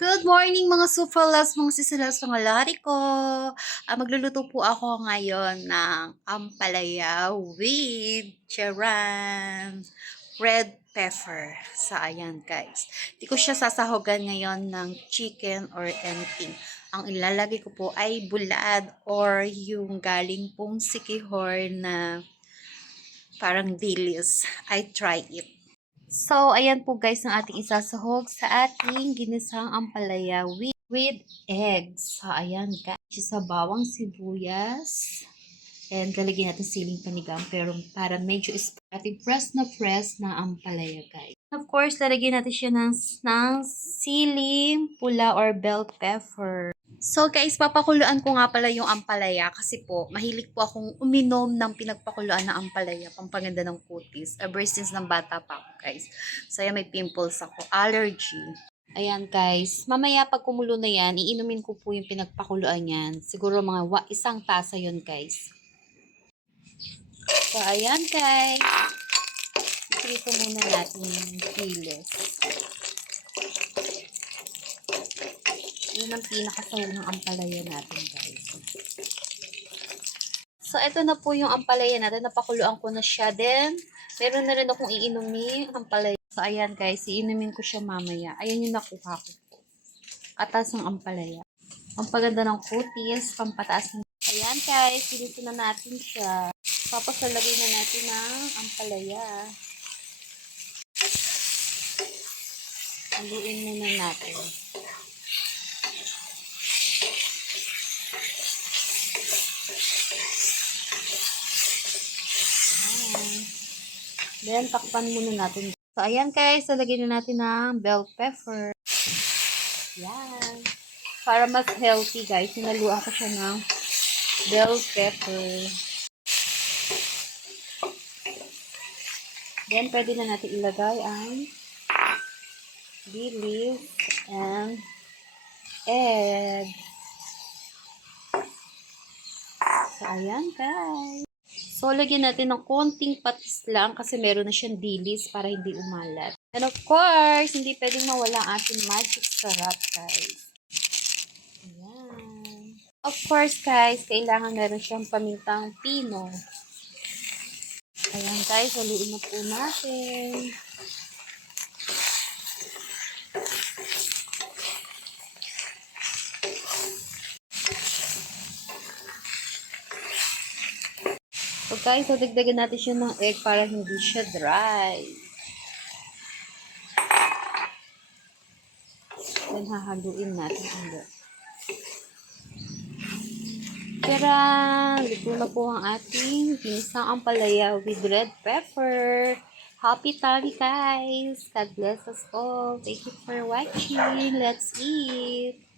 Good morning mga super loves, mga sisilas, mga lari ko. Magluluto po ako ngayon ng ampalaya with charan, red pepper. So, ayan guys. Di ko siya sasahogan ngayon ng chicken or anything. Ang ilalagay ko po ay bulad or yung galing pong sikihor na parang dilis. I try it. So, ayan po guys ang ating isasahog sa ating ginisang ampalaya with eggs. So, ayan guys. Sa bawang sibuyas. And lalagyan natin siling panigang pero para medyo ating fresh na ampalaya guys. Of course, lalagyan natin siya ng siling pula or bell pepper. So guys, papakuluan ko nga pala yung ampalaya kasi po, mahilig po akong uminom ng pinagpakuluan na ampalaya, pampaganda ng kutis, ever since ng bata pa ako guys. So may pimples ako, allergy. Ayan guys, mamaya pag kumulo na yan, iinumin ko po yung pinagpakuluan yan. Siguro mga isang tasa yun guys. So ayan guys, ito muna natin yung kilos. Yun ang pinakasawag ng ampalaya natin guys. So, ito na po yung ampalaya natin. Napakuluan ko na siya. Then, meron na rin akong iinumin ampalaya. So, ayan guys. Iinumin ko siya mamaya. Ayan yung nakuha ko po. Atas ng ampalaya. Pampaganda ng kutis. Pampataas ng... Ayan guys. Sinito na natin siya. Tapos, lalagay na natin ng ampalaya. Haluin muna natin. Then, takpan muna natin. So, ayan guys, lalagyan na natin ng bell pepper. Yan. Para mas healthy guys, sinaluan ko siya ng bell pepper. Then, pwede na natin ilagay ang dilis and egg. So, ayan guys. So, lagyan natin ng konting patis lang kasi meron na siyang dilis para hindi umalat. And of course, hindi pwedeng mawala ang ating magic sarap, guys. Ayan. Of course, guys, kailangan meron siyang pamintang pino. Ayan, guys, haluin na po natin. So guys, so dagdagan natin siya ng egg para hindi siya dry. Then hahaluin natin ulit. Tara! Luto na po ang ating ginisang ampalaya with red pepper. Happy tummy guys! God bless us all. Thank you for watching. Let's eat!